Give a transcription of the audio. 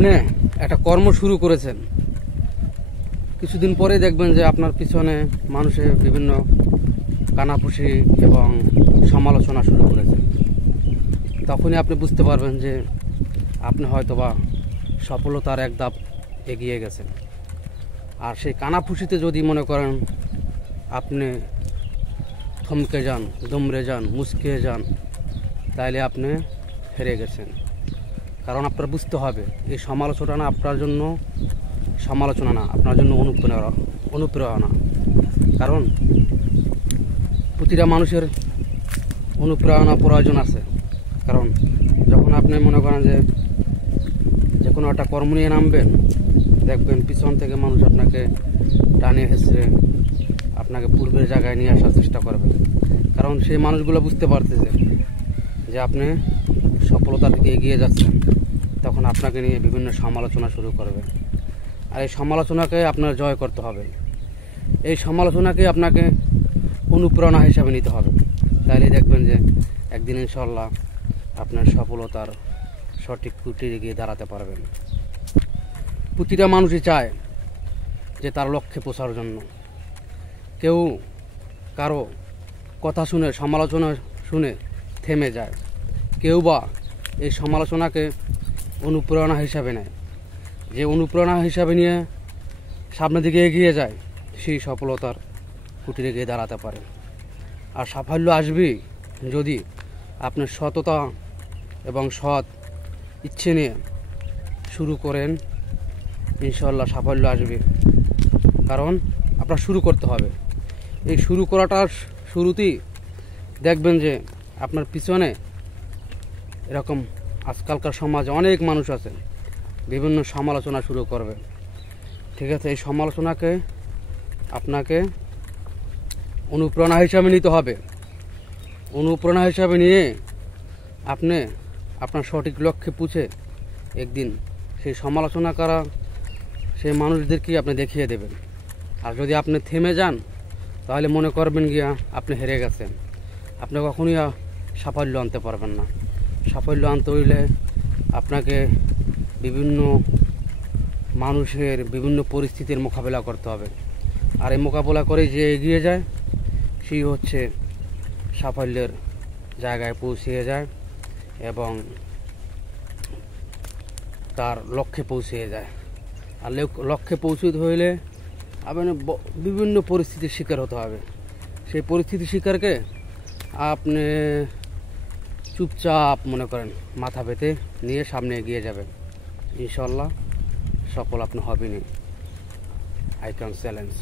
আপনি একটা কর্ম শুরু করেছেন, কিছুদিন পরে দেখবেন যে আপনার পিছনে মানুষে বিভিন্ন কানাপুষি এবং সমালোচনা শুরু করেছে। তখনই আপনি বুঝতে পারবেন যে আপনি হয়তোবা সফলতার এক ধাপ এগিয়ে গেছেন। আর সেই কানাপুষিতে যদি মনে করেন আপনি থমকে যান, দমড়ে যান, মুচকে যান, তাইলে আপনি হেরে গেছেন। কারণ আপনার বুঝতে হবে এই সমালোচনা আপনার জন্য সমালোচনা না, আপনার জন্য অনুপ্রেরণা। কারণ প্রতিটা মানুষের অনুপ্রেরণা প্রয়োজন আছে। কারণ যখন আপনি মনে করেন যে কোনো একটা কর্ম নিয়ে নামবেন, দেখবেন পিছন থেকে মানুষ আপনাকে টানিয়ে হেসড়ে আপনাকে পূর্বের জায়গায় নিয়ে আসার চেষ্টা করবে। কারণ সেই মানুষগুলো বুঝতে পারতেছে যে আপনি সফলতার দিকে এগিয়ে যাচ্ছেন, তখন আপনাকে নিয়ে বিভিন্ন সমালোচনা শুরু করবে। আর এই সমালোচনাকে আপনার জয় করতে হবে। এই সমালোচনাকে আপনাকে অনুপ্রেরণা হিসাবে নিতে হবে। তাইলে দেখবেন যে একদিন ইনশাআল্লাহ আপনার সফলতার সঠিক কুটিরে গিয়ে দাঁড়াতে পারবেন। প্রতিটা মানুষই চায় যে তার লক্ষ্যে পৌঁছার জন্য। কেউ কারো কথা শুনে, সমালোচনা শুনে থেমে যায়, কেউ বা এই সমালোচনাকে অনুপ্রেরণা হিসাবে নেয়। যে অনুপ্রেরণা হিসাবে নিয়ে সামনের দিকে এগিয়ে যায়, সেই সফলতার কুটিরে গিয়ে দাঁড়াতে পারে। আর সাফল্য আসবেই যদি আপনি সততা এবং সৎ ইচ্ছে নিয়ে শুরু করেন। ইনশাআল্লাহ সাফল্য আসবে। কারণ আপনার শুরু করতে হবে। এই শুরু করাটার শুরুতেই দেখবেন যে আপনার পিছনে এরকম আজকালকার সমাজে অনেক মানুষ আছে, বিভিন্ন সমালোচনা শুরু করবে। ঠিক আছে, এই সমালোচনাকে আপনাকে অনুপ্রেরণা হিসাবে নিতে হবে। অনুপ্রেরণা হিসাবে নিয়ে আপনি আপনার সঠিক লক্ষ্যে পৌঁছে একদিন সেই সমালোচনা করা সেই মানুষদেরকেই আপনি দেখিয়ে দেবেন। আর যদি আপনি থেমে যান, তাহলে মনে করবেন গিয়া আপনি হেরে গেছেন। আপনি কখনোই সাফল্য আনতে পারবেন না। সাফল্য আনতে হইলে আপনাকে বিভিন্ন মানুষের বিভিন্ন পরিস্থিতির মোকাবেলা করতে হবে। আর এই মোকাবেলা করে যে এগিয়ে যায়, সেই হচ্ছে সাফল্যের জায়গায় পৌঁছিয়ে যায় এবং তার লক্ষ্যে পৌঁছিয়ে যায়। আর লক্ষ্যে পৌঁছতে হইলে আপনার বিভিন্ন পরিস্থিতির শিকার হতে হবে। সেই পরিস্থিতির শিকারকে আপনি চুপচাপ মনে করেন মাথা পেতে নিয়ে সামনে এগিয়ে যাবেন। ইনশাআল্লাহ সফল আপনি হবেনই। I can challenge.